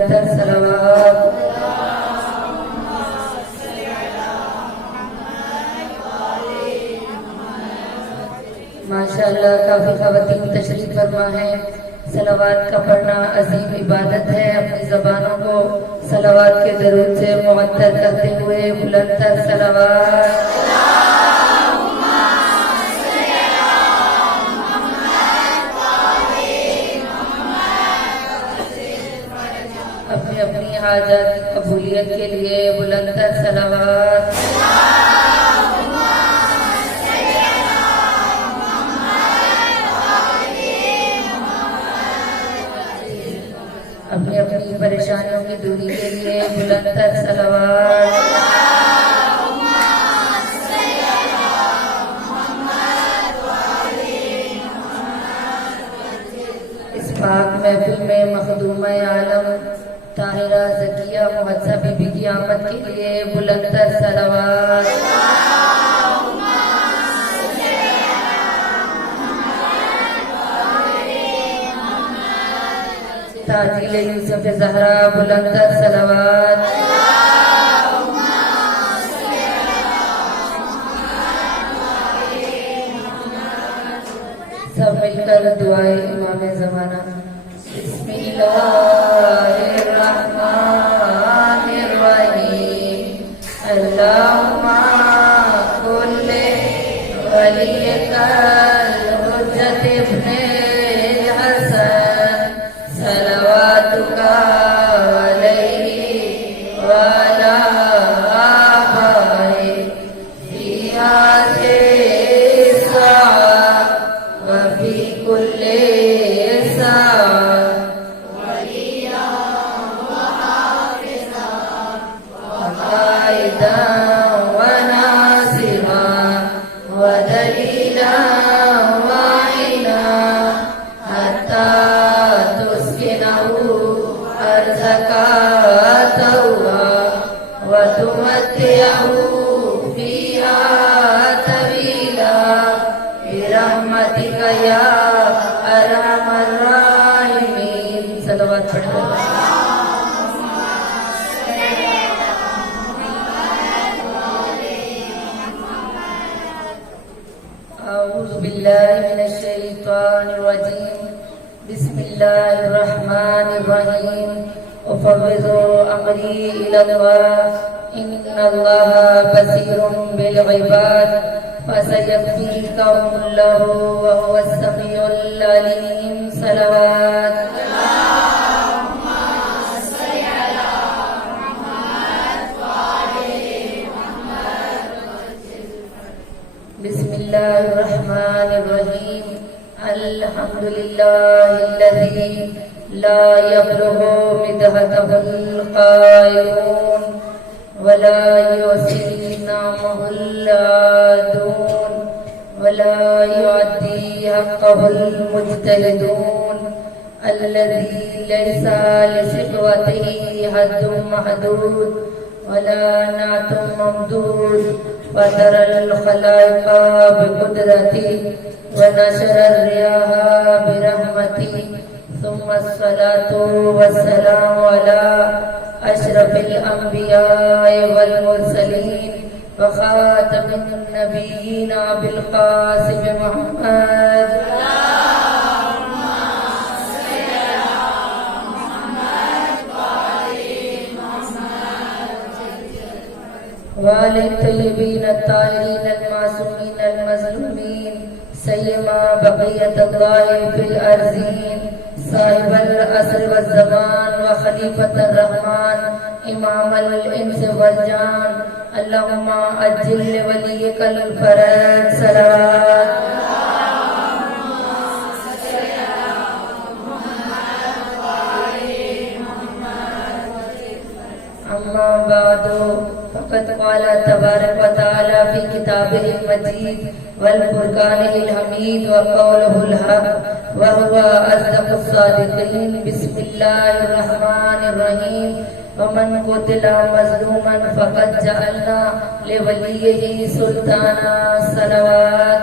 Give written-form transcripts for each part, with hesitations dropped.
صلوات ماشاءاللہ کافی خواتین تشریف فرما ہے۔ صلوات کا پڑھنا عظیم عبادت ہے۔ اپنی زبانوں کو صلوات کے درود سے معطر کرتے ہوئے بلند تر صلوات اپنی اپنی حاجات کی قبولیت کے لیے بلند تر صلوات اپنی اپنی پریشانیوں کی دوری کے لیے بلند تر صلوات اس پاک محفل میں مخدومہ عالم طاہرہ زکیہ محسا بی بی کی آمد کے لیے بلند تر صلوات تاجیل یوسف زہرا بلند تر صلوات سب مل کر دعائے امام زمانہ بسم اللہ الرحمن الرحیم اللہم کل ولیک الحجت ابن الحسن صلواتک علیہ وعلی آبائہ فی ہذہ الساعہ وفی کل ساعہ ولیہ وحافظہ وقائدہ وناصرہ ودلیلہ وعینا حتی أرزك توبا وتمتعه فيها طويلا برحمتك يا أرحم الراحمين صلوات پڑھیں أعوذ بالله من الشيطان الرجيم بسم الله الرحمن الرحيم أفوض أمري إلى الله إن الله بصير بالعباد فسيكفيكهم الله وهو السميع العليم صلوات بسم الله الرحمن الرحيم الحمد لله الذي لا يبلغ مدحته القائلون ولا يحصي نعمه العادون ولا يعدي حقه المجتهدون الذي ليس لسقوته حد محدود ولا نعت ممدود فترى الخلائق بقدرته ونشر الرياح برحمته ثم الصلاة والسلام على أشرف الأنبياء والمرسلين وخاتم النبيين أبي القاسم محمد وآل الطيبين الطاهرين المعصومين المظلومين سيما بقية الله في الأرضين صاحب العصر والزمان وخليفة الرحمن إمام الإنس والجان اللهم أجل لوليك الفرج صلوات أما بعد فقد قال تبارك وتعالى في كتابه المجيد والفرقانه الحميد وقوله الحق وهو أصدق الصادقين بسم الله الرحمن الرحيم ومن قتل مظلوما فقد جعلنا لوليه سلطانا صلوات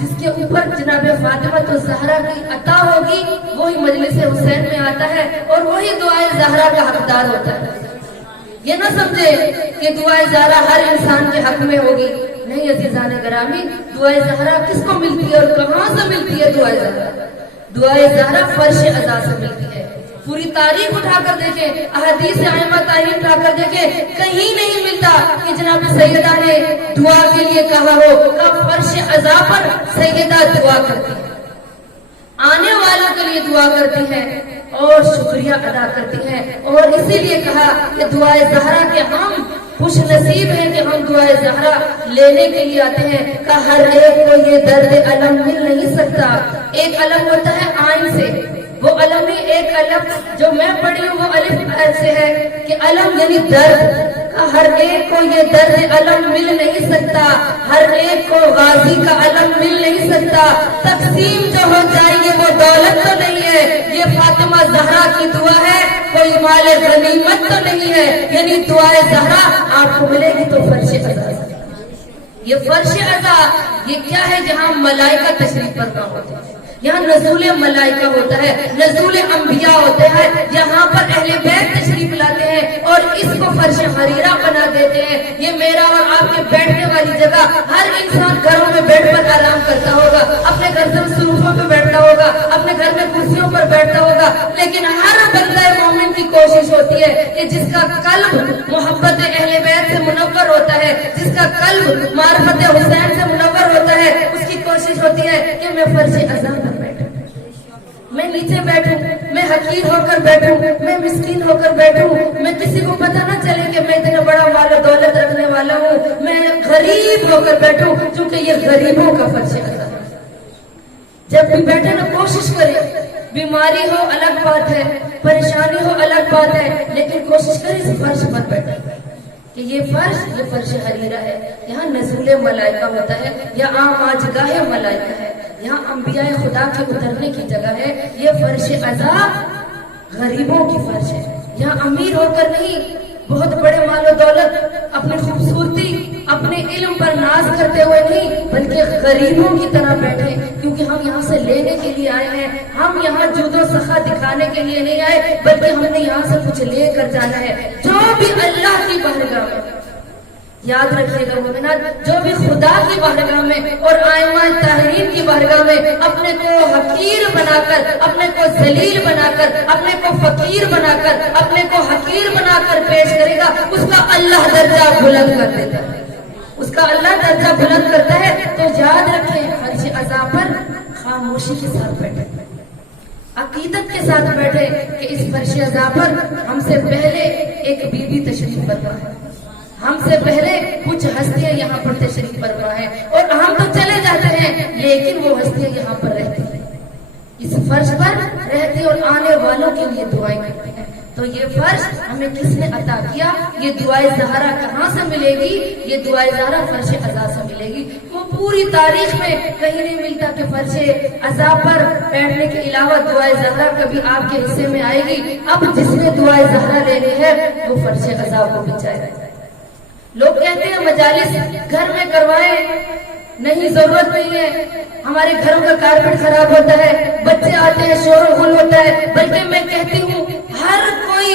جس کے اوپر جناب فاطمہ تو زہرا کی عطا ہوگی وہی مجلس حسین میں آتا ہے اور وہی دعائے زہرا کا حقدار ہوتا ہے. یہ نہ سمجھے کہ دعائے زہرا ہر انسان کے حق میں ہوگی. نہیں عزیزان گرامی، دعائے زہرا کس کو ملتی ہے اور کہاں سے ملتی ہے؟ دعائے زہرا، دعائے زہرا فرش عزا سے ملتی ہے. پوری تاریخ اٹھا کر دیکھیں، احادیث ائمہ تاریخ اٹھا کر دیکھیں، کہیں نہیں ملتا کہ جناب سیدہ نے دعا کے لیے کہا ہو. فرش عزا پر سیدہ دعا کرتی ہے، آنے والوں کے لیے دعا کرتی ہے اور شکریہ ادا کرتی ہے. اور اسی لیے کہا کہ دعائے زہرا کے ہم خوش نصیب ہیں کہ ہم دعائے زہرا لینے کے لیے آتے ہیں. کہ ہر ایک کو یہ درد علم مل نہیں سکتا. ایک علم ہوتا ہے آئین سے، وہ علم ہی ایک علم جو میں پڑھی ہوں وہ الف سے ہے کہ علم یعنی درد. ہر ایک کو یہ درد علم مل نہیں سکتا، ہر ایک کو غازی کا علم مل نہیں سکتا. تقسیم جو ہو جائے گی وہ دولت تو نہیں ہے، یہ فاطمہ زہرا کی دعا ہے، کوئی مال غنیمت تو نہیں ہے. یعنی دعائے زہرا آپ کو ملے گی تو فرش عزا. یہ فرش عزا یہ کیا ہے؟ جہاں ملائکہ تشریف فرما ہوتے ہیں، یہاں نزول ملائکہ ہوتا ہے، نزول انبیاء ہوتے ہیں. یہاں پر اہل بیت تشریف لاتے ہیں اور اس کو فرش حریرہ بنا دیتے ہیں. یہ میرا اور آپ کے بیٹھنے والی جگہ. ہر انسان گھروں میں بیٹھ پر آرام کرتا ہوگا، اپنے گھر سے صوفوں پہ بیٹھتا ہوگا، اپنے گھر میں کرسیوں پر بیٹھتا ہوگا. لیکن ہر بندہ مومن کی کوشش ہوتی ہے کہ جس کا قلب محبت اہل بیت سے منور ہوتا ہے، جس کا قلب معرفت حسین سے منور ہوتا ہے، اس کی کوشش ہوتی ہے کہ میں فرش عزا پر بیٹھوں، میں نیچے بیٹھوں، میں حقیر ہو کر بیٹھوں، میں مسکین ہو کر بیٹھوں. میں کسی کو پتہ نہ چلے کہ میں اتنا بڑا مال و دولت رکھنے والا ہوں. میں غریب ہو کر بیٹھوں کیونکہ یہ غریبوں کا فرش عزا ہے. جب بھی بیٹھے نا کوشش کریں. بیماری ہو الگ بات ہے، پریشانی ہو الگ بات ہے، لیکن کوشش کریں اس فرش پر بیٹھے کہ یہ فرش حریرہ ہے. یہاں نزول ملائکہ ہوتا ہے، یہاں آجگاہ ملائکہ ہے، یہاں انبیاء خدا کے اترنے کی جگہ ہے. یہ فرش عزا غریبوں کی فرش ہے. یہاں امیر ہو کر نہیں، بہت بڑے مال و دولت، اپنی خوبصورتی، اپنے علم پر ناز کرتے ہوئے نہیں، بلکہ غریبوں کی طرح بیٹھے. کیونکہ ہم یہاں سے لینے کے لیے آئے ہیں، ہم یہاں جود و سخا دکھانے کے لیے نہیں آئے، بلکہ ہم نے یہاں سے کچھ لے کر جانا ہے. جو بھی اللہ کی بارگاہ میں، یاد رکھیے گا مومنات، جو بھی خدا کی بارگاہ میں اور ائمہ طاہرین کی بارگاہ میں اپنے کو حقیر بنا کر، اپنے کو ذلیل بنا کر، اپنے کو فقیر بنا کر، اپنے کو حقیر بنا کر پیش کرے گا، اس کا اللہ درجہ بلند کر دیتا ہے، اس کا اللہ درجہ بلند کرتا ہے. تو یاد رکھیں فرش عزا پر خاموشی کے ساتھ بیٹھے، عقیدت کے ساتھ بیٹھے کہ اس فرش عزا پر ہم سے پہلے ایک بی بی تشریف فرما ہے، ہم سے پہلے کچھ ہستیاں یہاں پر تشریف فرما ہے، اور ہم تو چلے جاتے ہیں لیکن وہ ہستیاں یہاں پر رہتی ہیں، اس فرش پر رہتی اور آنے والوں کے لیے دعائیں کرتی ہیں. تو یہ فرش ہمیں کس نے عطا کیا؟ یہ دعائے زہرا کہاں سے ملے گی؟ یہ دعائے زہرا فرش عزا سے ملے گی. وہ پوری تاریخ میں کہیں نہیں ملتا کہ فرش عزا پر بیٹھنے کے علاوہ دعائے زہرا کبھی آپ کے حصے میں آئے گی. اب جس نے دعائے زہرا لینی ہے وہ فرش عزا کو بچائے. لوگ کہتے ہیں مجالس گھر میں کروائے، نہیں، ضرورت نہیں ہے. ہمارے گھروں کا کارپیٹ خراب ہوتا ہے، بچے آتے ہیں، شور و غل ہوتا ہے. بلکہ میں کہتی ہوں ہر کوئی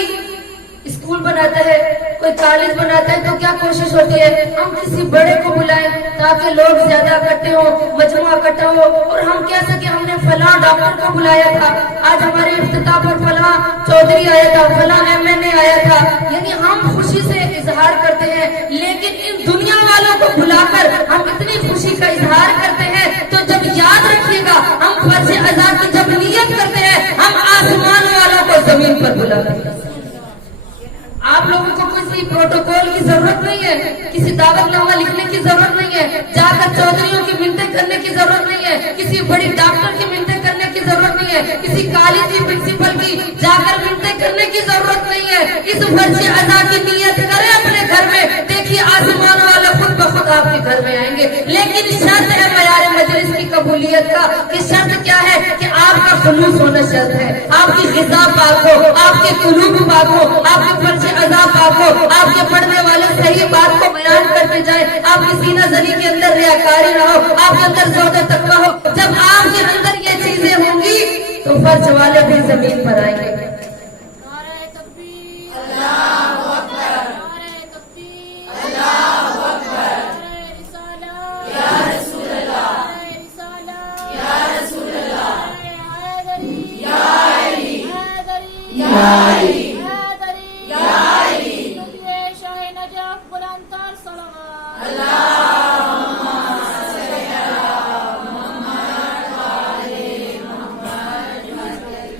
اسکول بناتا ہے، کوئی کالج بناتا ہے تو کیا کوشش ہوتی ہے ہم کسی بڑے کو بلائیں تاکہ لوگ زیادہ اکٹھے ہوں، مجموعہ اکٹھا ہو، اور ہم کہہ سکیں ہم نے فلاں ڈاکٹر کو بلایا تھا، آج ہمارے افتتاح پر فلاں چودھری آیا تھا، فلاں MNA آیا تھا. یعنی ہم خوشی سے اظہار کرتے ہیں، لیکن ان دنیا والوں کو بلا کر ہم اتنی خوشی کا اظہار کرتے ہیں. تو جب یاد رکھیے گا ہم فرش عزا کی جب نیت کرتے ہیں ہم آسمان والوں کو زمین پر بلاتے ہیں. آپ لوگوں کو کسی پروٹوکول کی ضرورت نہیں ہے، کسی دعوت نامہ لکھنے کی ضرورت نہیں ہے، جا کر چودھریوں کی منتیں کرنے کی ضرورت نہیں ہے، کسی بڑی ڈاکٹر کی منتیں کرنے کی ضرورت نہیں ہے، کسی کالج کی پرنسپل کی جا کر منتیں کرنے کی ضرورت نہیں ہے. اس فرش عزا کی نیت کریں اپنے گھر میں، دیکھیے آسمان والا خود بخود آپ کے گھر میں آئیں گے، لیکن شرط ہے معیار مجلس کی قبولیت کا کہ شرط کیا ہے کہ آپ کا خلوص ہونا شرط ہے، آپ کی غذا پاک ہو، آپ کے قلوب پاک ہو، آپ کے فرج اعضاء پاک ہو، آپ کے پڑھنے والے صحیح بات کو بیان کرتے جائیں، آپ کی سینہ زنی کے اندر ریاکاری نہ ہو، آپ کے اندر زہد تقویٰ ہو۔ جب آپ کے اندر یہ چیزیں ہوں گی تو فرش والے بھی زمین پر آئیں گے۔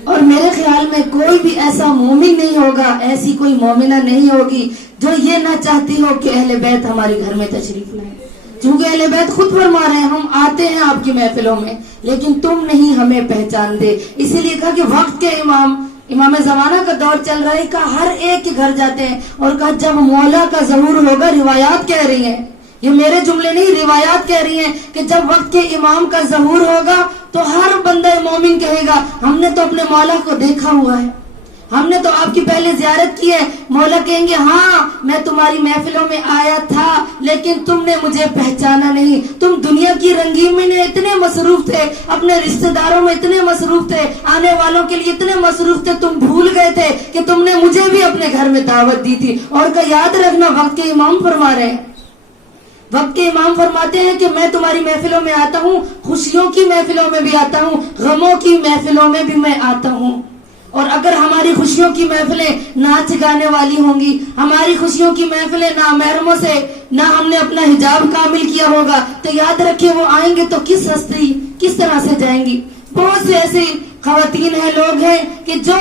اور میرے خیال میں کوئی بھی ایسا مومن نہیں ہوگا، ایسی کوئی مومنہ نہیں ہوگی جو یہ نہ چاہتی ہو کہ اہل بیت ہمارے گھر میں تشریف لائیں، کیونکہ اہل بیت خود فرما رہے ہیں ہم آتے ہیں آپ کی محفلوں میں لیکن تم نہیں ہمیں پہچانتے۔ اسی لیے کہا کہ وقت کے امام زمانہ کا دور چل رہا ہے، کہا ہر ایک کے گھر جاتے ہیں اور کہا جب مولا کا ظہور ہوگا، روایات کہہ رہی ہیں، یہ میرے جملے نہیں، روایات کہہ رہی ہیں کہ جب وقت کے امام کا ظہور ہوگا تو ہر بندہ مومن کہے گا ہم نے تو اپنے مولا کو دیکھا ہوا ہے، ہم نے تو آپ کی پہلے زیارت کی ہے۔ مولا کہیں گے ہاں میں تمہاری محفلوں میں آیا تھا لیکن تم نے مجھے پہچانا نہیں، تم دنیا کی رنگین میں اتنے مصروف تھے، اپنے رشتہ داروں میں اتنے مصروف تھے، آنے والوں کے لیے اتنے مصروف تھے، تم بھول گئے تھے کہ تم نے مجھے بھی اپنے گھر میں دعوت دی تھی۔ اور کا یاد رکھنا وقت کے امام فرما رہے ہیں، وقت کے امام فرماتے ہیں کہ میں تمہاری محفلوں میں آتا ہوں، خوشیوں کی محفلوں میں بھی آتا ہوں، غموں کی محفلوں میں بھی میں آتا ہوں۔ اور اگر ہماری خوشیوں کی محفلیں ناچ گانے والی ہوں گی، ہماری خوشیوں کی محفلیں نامحرموں سے نہ ہم نے اپنا حجاب کامل کیا ہوگا، تو یاد رکھیں وہ آئیں گے تو کس طرح سے جائیں گی۔ بہت سے ایسی خواتین ہیں، لوگ ہیں کہ جو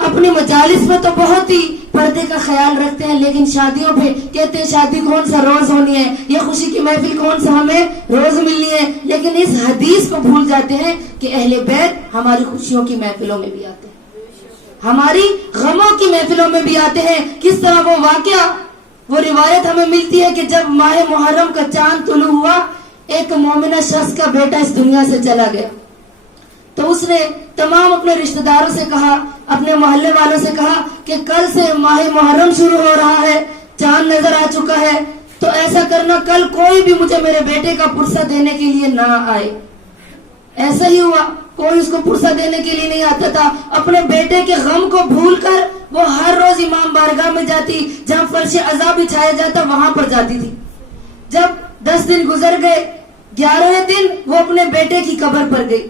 اپنی مجالس میں تو بہت ہی پردے کا خیال رکھتے ہیں لیکن شادیوں پہ کہتے ہیں شادی کون سا روز ہونی ہے، یہ خوشی کی محفل کون سا ہمیں روز ملنی ہے، لیکن اس حدیث کو بھول جاتے ہیں کہ اہل بیت ہماری خوشیوں کی محفلوں میں بھی آتے ہیں، ہماری غموں کی محفلوں میں بھی آتے ہیں۔ کس طرح وہ واقعہ، وہ روایت ہمیں ملتی ہے کہ جب ماہ محرم کا چاند طلوع ہوا، ایک مومنہ شخص کا بیٹا اس دنیا سے چلا گیا، تو اس نے تمام اپنے رشتہ داروں سے کہا، اپنے محلے والوں سے کہا کہ کل سے ماہ محرم شروع ہو رہا ہے، چاند نظر آ چکا ہے، تو ایسا کرنا کل کوئی بھی مجھے میرے بیٹے کا پرسہ دینے کے لیے نہ آئے۔ ایسا ہی ہوا، کوئی اس کو پرسہ دینے کے لیے نہیں آتا تھا، اپنے بیٹے کے غم کو بھول کر وہ ہر روز امام بارگاہ میں جاتی، جہاں فرش عزا بچھایا جاتا وہاں پر جاتی تھی۔ جب 10 دن گزر گئے، 11ویں دن وہ اپنے بیٹے کی قبر پر گئی۔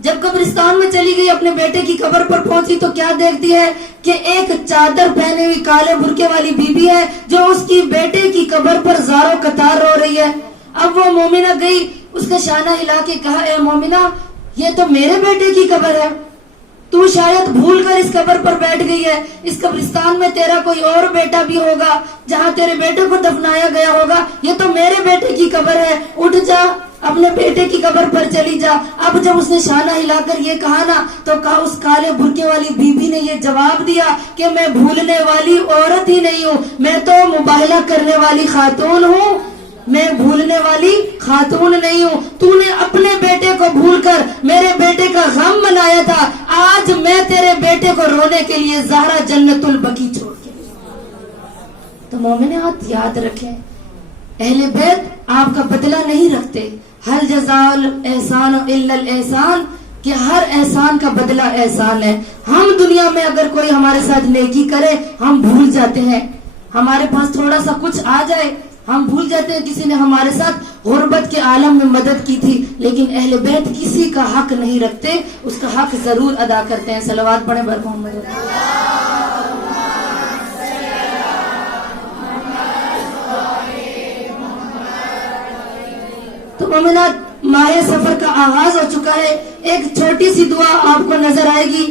جب قبرستان میں چلی گئی، اپنے بیٹے کی قبر پر پہنچی تو کیا دیکھتی ہے کہ ایک چادر پہنے ہوئی کالے برقعے والی بی بی ہے جو اس کی بیٹے کی قبر پر زاروں قطار رو رہی ہے۔ اب وہ مومنہ گئی، اس کا شانہ ہلا کے کہا اے مومنہ یہ تو میرے بیٹے کی قبر ہے، تو شاید بھول کر اس قبر پر بیٹھ گئی ہے، اس قبرستان میں تیرا کوئی اور بیٹا بھی ہوگا جہاں تیرے بیٹے کو دفنایا گیا ہوگا، یہ تو میرے بیٹے کی قبر ہے، اٹھ جا اپنے بیٹے کی قبر پر چلی جا۔ اب جب اس نے شانہ ہلا کر یہ کہا نا تو کہا اس کالے برقعے والی بی بی نے یہ جواب دیا کہ میں بھولنے والی عورت ہی نہیں ہوں، میں تو مباہلہ کرنے والی خاتون ہوں، میں بھولنے والی خاتون نہیں ہوں۔ تو نے اپنے بیٹے کو بھول کر میرے بیٹے کا غم منایا تھا، آج میں تیرے بیٹے کو رونے کے لیے زہرا جنت البقیع چھوڑ کے۔ تو مومنات یاد رکھیں، اہل بیت آپ کا بدلہ نہیں رکھتے، ہر جزاء الاحسان الا الاحسان، کہ ہر احسان کا بدلہ احسان ہے۔ ہم دنیا میں اگر کوئی ہمارے ساتھ نیکی کرے ہم بھول جاتے ہیں، ہمارے پاس تھوڑا سا کچھ آ جائے ہم بھول جاتے ہیں کسی نے ہمارے ساتھ غربت کے عالم میں مدد کی تھی، لیکن اہل بیت کسی کا حق نہیں رکھتے، اس کا حق ضرور ادا کرتے ہیں۔ صلوات پڑھیں بر محمد۔ تو مومنات ماہ سفر کا آغاز ہو چکا ہے، ایک چھوٹی سی دعا آپ کو نظر آئے گی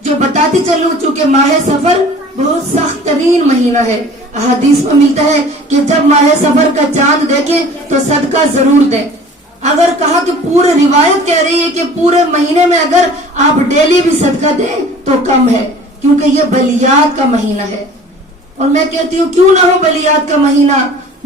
جو بتاتی چلوں، چونکہ ماہ سفر بہت سخت ترین مہینہ ہے۔ احادیث میں ملتا ہے کہ جب ماہ سفر کا چاند دیکھیں تو صدقہ ضرور دیں۔ اگر کہا کہ پورے روایت کہہ رہی ہے کہ پورے مہینے میں اگر آپ ڈیلی بھی صدقہ دیں تو کم ہے، کیونکہ یہ بلیات کا مہینہ ہے۔ اور میں کہتی ہوں کیوں نہ ہو بلیات کا مہینہ،